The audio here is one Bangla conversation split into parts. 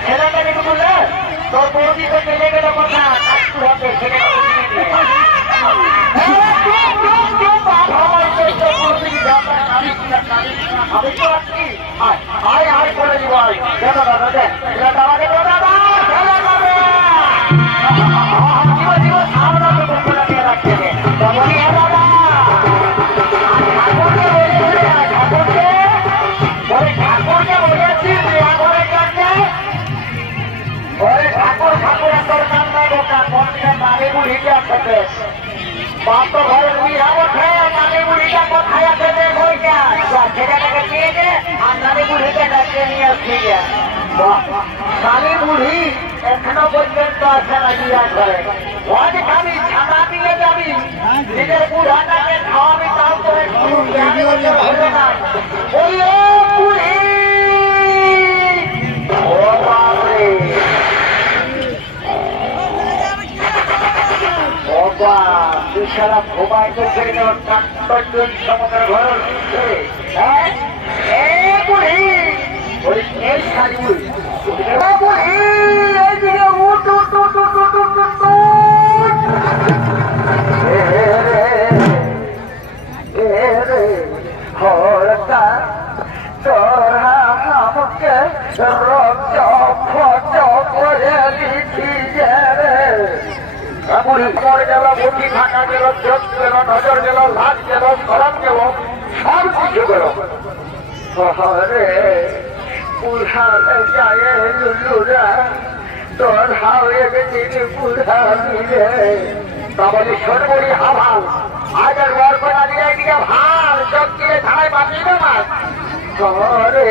ছেলেটাকে তো বললে তোর বৌদি তো চলে গেল কথা কাটতে হবে ছেলে আমি তো আছি আয় আয় করে দিব দাদা দাদা দেখ আমাকে দাদা बाप तो घर गिरावट है नानी बुढ़ी का खाया देते कोई क्या ছেলেটাকে দিয়ে দে আর নানি বুড়িকে ডাকিয়ে নিয়ে আসছি নানি বুড়ি এখনো পর্যন্ত আসে না গিয়া করে ওই খাবি ছাতা দিয়ে যাবি নিজের বুড়াটাকে খাওয়াবি তাও তো হলো না ওই বুড়ি ও বাপরে সারা মোবাইল সমুদ্রের ঘর এই শাড়ি হরতা তোরা আমাকে রক্ত ফট করে দিচ্ছি মরে গেল বুদ্ধি থাকা গেল চোখ গেল নজর গেল লাশ গেল সরম গেল সব কিছু গেল রে বুড়ালে যায় লুলুরা তোর হাওয়ে গেছি বুড়া মিলে তাহলে সরবরি হাভাল আগের বর করা দিয়ে দিকে ভাল চোখ দিয়ে ধারায় বাঁচিয়ে না ঘরে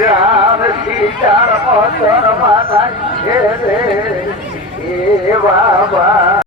রাম সীতার মতন মানাচ্ছে রে এ বাবা